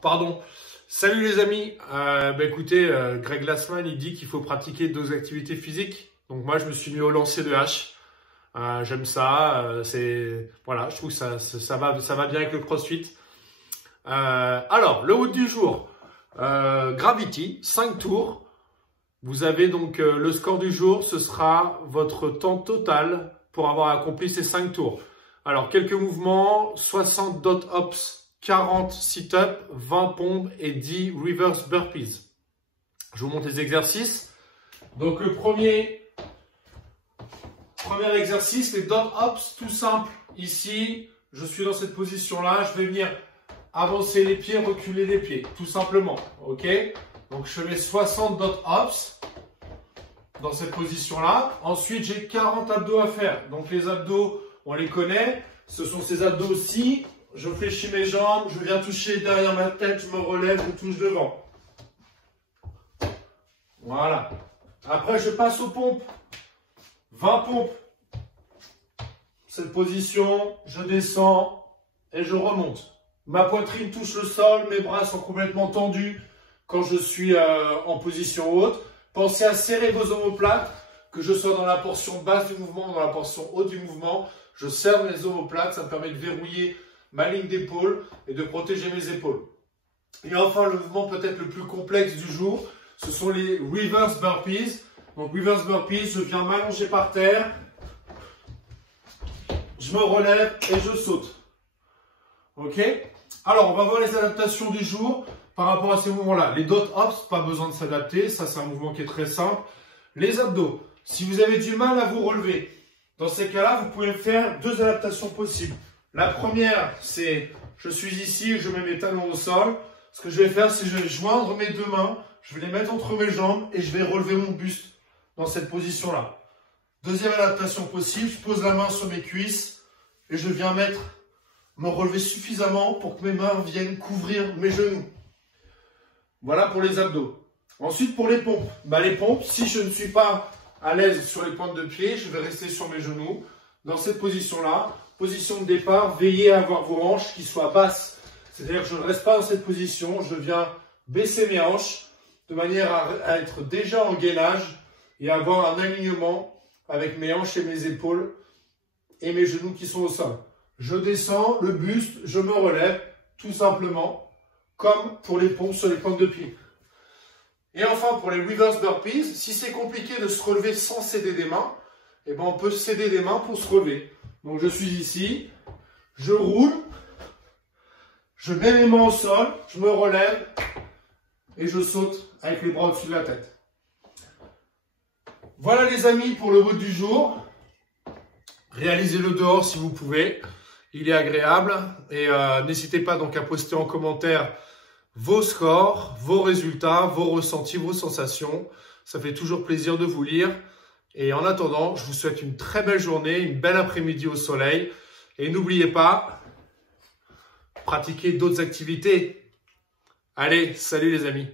Pardon. Salut les amis. Écoutez, Greg Glassman, il dit qu'il faut pratiquer 2 activités physiques. Donc moi, je me suis mis au lancer de hache. J'aime ça. Voilà, je trouve que ça va bien avec le CrossFit. Alors, le WOD du jour. Gravity, 5 tours. Vous avez donc le score du jour. Ce sera votre temps total pour avoir accompli ces 5 tours. Alors, quelques mouvements. 60 dot hops. 40 sit-ups, 20 pompes et 10 reverse burpees. Je vous montre les exercices. Donc le premier exercice, les dot hops, tout simple. Ici, je suis dans cette position-là. Je vais venir avancer les pieds, reculer les pieds, tout simplement. Ok? Donc je fais 60 dot hops dans cette position-là. Ensuite, j'ai 40 abdos à faire. Donc les abdos, on les connaît. Ce sont ces abdos-ci. Je fléchis mes jambes, je viens toucher derrière ma tête, je me relève, je touche devant. Voilà. Après, je passe aux pompes. 20 pompes. Cette position, je descends et je remonte. Ma poitrine touche le sol, mes bras sont complètement tendus quand je suis en position haute. Pensez à serrer vos omoplates, que je sois dans la portion basse du mouvement ou dans la portion haute du mouvement. Je serre mes omoplates, ça me permet de verrouiller ma ligne d'épaule et de protéger mes épaules. Et enfin, le mouvement peut-être le plus complexe du jour, ce sont les reverse burpees. Donc reverse burpees, je viens m'allonger par terre, je me relève et je saute. Ok? Alors, on va voir les adaptations du jour par rapport à ces mouvements-là. Les dot hops, pas besoin de s'adapter, ça c'est un mouvement qui est très simple. Les abdos, si vous avez du mal à vous relever, dans ces cas-là, vous pouvez faire 2 adaptations possibles. La première, c'est je suis ici, je mets mes talons au sol. Ce que je vais faire, c'est que je vais joindre mes 2 mains, je vais les mettre entre mes jambes et je vais relever mon buste dans cette position-là. Deuxième adaptation possible, je pose la main sur mes cuisses et je viens me relever suffisamment pour que mes mains viennent couvrir mes genoux. Voilà pour les abdos. Ensuite, pour les pompes. Les pompes, si je ne suis pas à l'aise sur les pointes de pied, je vais rester sur mes genoux dans cette position-là. Position de départ, veillez à avoir vos hanches qui soient basses. C'est-à-dire que je ne reste pas dans cette position, je viens baisser mes hanches de manière à être déjà en gainage et avoir un alignement avec mes hanches et mes épaules et mes genoux qui sont au sol. Je descends le buste, je me relève tout simplement comme pour les pompes sur les pointes de pied. Et enfin pour les reverse burpees, si c'est compliqué de se relever sans céder des mains, on peut céder des mains pour se relever. Donc je suis ici, je roule, je mets mes mains au sol, je me relève et je saute avec les bras au-dessus de la tête. Voilà les amis pour le WOD du jour. Réalisez-le dehors si vous pouvez, il est agréable. Et n'hésitez pas donc à poster en commentaire vos scores, vos résultats, vos ressentis, vos sensations. Ça fait toujours plaisir de vous lire. Et en attendant, je vous souhaite une très belle journée, une belle après-midi au soleil. Et n'oubliez pas, pratiquez d'autres activités. Allez, salut les amis.